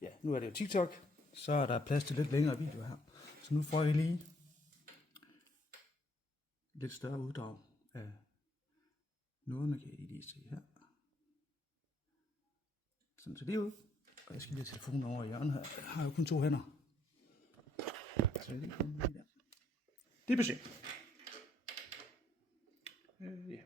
ja, nu er det jo TikTok, så er der plads til lidt længere video her. Så nu får jeg lige lidt større uddrag af noderne, kan I lige se her. Sådan ser det ud. Og jeg skal lige have telefonen over i hjørnet her. Jeg har jo kun 2 hænder. Så jeg lige kommer lige der. Det er besøg. Ja.